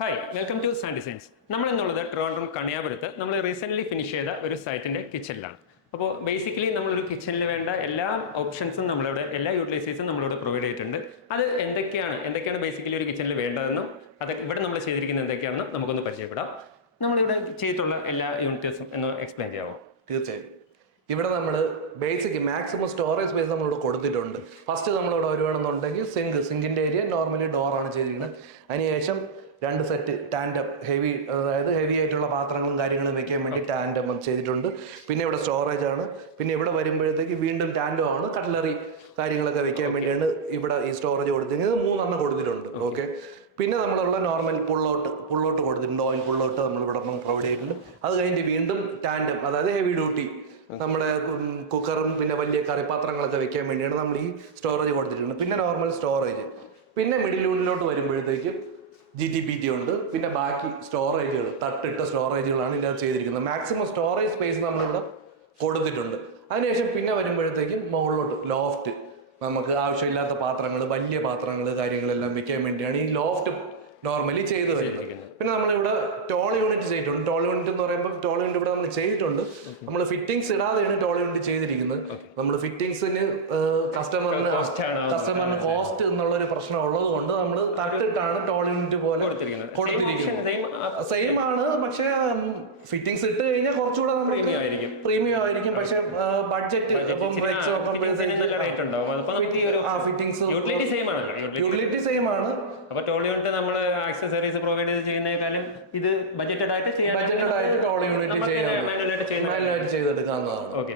Hi welcome to San designs. നമ്മൾ എന്നുള്ളത് ട്രിവാൻഡ്രം കണിയാപുരത്ത് നമ്മൾ റീസെൻ്റ്ലി ഫിനിഷ് ചെയ്ത ഒരു സൈറ്റിൻ്റെ കിച്ചണിലാണ്. അപ്പോൾ ബേസിക്കലി നമ്മളൊരു കിച്ചണിൽ വേണ്ട എല്ലാ ഓപ്ഷൻസും നമ്മളിവിടെ എല്ലാ യൂട്ടിലൈസേഴ്സും നമ്മളിവിടെ പ്രൊവൈഡ് ചെയ്തിട്ടുണ്ട്. അത് എന്തൊക്കെയാണ് ബേസിക്കലി ഒരു കിച്ചണിൽ വേണ്ടതെന്നും അത് ഇവിടെ നമ്മൾ ചെയ്തിരിക്കുന്നത് എന്തൊക്കെയാണെന്നും നമുക്കൊന്ന് പരിചയപ്പെടാം. നമ്മളിവിടെ ചെയ്തിട്ടുള്ള എല്ലാ യൂണിറ്റ്സും എന്ന് എക്സ്പ്ലെയിൻ ചെയ്യാമോ? തീർച്ചയായും. ഇവിടെ നമ്മൾ ബേസിക് മാക്സിമം സ്റ്റോറേജ് സ്പേസ് നമ്മളിവിടെ കൊടുത്തിട്ടുണ്ട്. ഫസ്റ്റ് നമ്മളിവിടെ വരുവാണെന്നുണ്ടെങ്കിൽ സിങ്കിൻ്റെ ഏരിയ നോർമലി ഡോറാണ് ചെയ്തിരിക്കുന്നത്. അതിനുശേഷം 2 സെറ്റ് ടാൻഡം അതായത് ഹെവി ആയിട്ടുള്ള പാത്രങ്ങളും കാര്യങ്ങളും വെക്കാൻ വേണ്ടി ടാൻഡം ചെയ്തിട്ടുണ്ട്. പിന്നെ ഇവിടെ സ്റ്റോറേജ് ആണ്. പിന്നെ ഇവിടെ വരുമ്പോഴത്തേക്ക് വീണ്ടും ടാൻഡം ആണ്, കട്ട്ലറി കാര്യങ്ങളൊക്കെ വെക്കാൻ വേണ്ടിയാണ് ഇവിടെ ഈ സ്റ്റോറേജ് കൊടുത്തിരിക്കുന്നത്. 3 കൊടുത്തിട്ടുണ്ട്. ഓക്കെ. പിന്നെ നമ്മളുള്ള നോർമൽ പുള്ളോട്ട് കൊടുത്തിട്ടുണ്ട്. ഓയിൽ പുള്ളോട്ട് നമ്മളിവിടെ പ്രൊവൈഡ് ചെയ്തിട്ടുണ്ട്. അത് കഴിഞ്ഞ് വീണ്ടും ടാൻഡം അതായത് ഹെവി ഡ്യൂട്ടി നമ്മുടെ കുക്കറും പിന്നെ വലിയ കറിപ്പാത്രങ്ങളൊക്കെ വെക്കാൻ വേണ്ടിയാണ് നമ്മൾ ഈ സ്റ്റോറേജ് കൊടുത്തിട്ടുണ്ട്. പിന്നെ നോർമൽ സ്റ്റോറേജ്. പിന്നെ മിഡിൽ യൂണിലോട്ട് വരുമ്പോഴത്തേക്കും GTPT ഉണ്ട്. പിന്നെ ബാക്കി സ്റ്റോറേജുകൾ തട്ടിട്ട സ്റ്റോറേജുകളാണ് ഇതിനകത്ത് ചെയ്തിരിക്കുന്നത്. മാക്സിമം സ്റ്റോറേജ് സ്പേസ് നമ്മളിവിടെ കൊടുത്തിട്ടുണ്ട്. അതിനുശേഷം പിന്നെ വരുമ്പോഴത്തേക്കും മുകളിലോട്ട് ലോഫ്റ്റ്, നമുക്ക് ആവശ്യമില്ലാത്ത പാത്രങ്ങൾ, വലിയ പാത്രങ്ങൾ കാര്യങ്ങളെല്ലാം വെക്കാൻ വേണ്ടിയാണ് ഈ ലോഫ്റ്റ് നോർമലി ചെയ്ത് വരുന്നത്. പിന്നെ നമ്മളിവിടെ ടോൾ യൂണിറ്റ് ചെയ്തിട്ടുണ്ട്. ടോൾ യൂണിറ്റ് എന്ന് പറയുമ്പോൾ ടോൾ യൂണിറ്റ് ഇവിടെ നമ്മൾ ചെയ്തിട്ടുണ്ട്. നമ്മൾ ഫിറ്റിംഗ്സ് ഇടാതെയാണ് ടോൾ യൂണിറ്റ് ചെയ്തിരിക്കുന്നത്. നമ്മൾ ഫിറ്റിംഗ്സിന് കസ്റ്റമറിന് കോസ്റ്റ് എന്നുള്ളൊരു പ്രശ്നം ഉള്ളത് കൊണ്ട് നമ്മൾ തട്ടിട്ടാണ് ടോൾ യൂണിറ്റ് പോലെ കൊടുത്തിരിക്കുന്നത്. സെയിം ആണ്, പക്ഷെ ഫിറ്റിംഗ്സ് ഇട്ട് കഴിഞ്ഞാൽ കുറച്ചുകൂടെ പ്രീമിയം ആയിരിക്കും. പക്ഷെ ബഡ്ജറ്റ് യൂട്ടിലിറ്റി സെയിം ആണ്. അപ്പൊ ടോൾ യൂണിറ്റ് നമ്മൾ ആക്സസറീസ് പ്രൊവൈഡ് ചെയ്ത് ചെയ്യുന്നതിനേക്കാളും ഇത് ബഡ്ജറ്റഡ് ആയിട്ട് ടോൾ യൂണിറ്റ് ചെയ്തെടുക്കാവുന്നതാണ്. ഓക്കെ.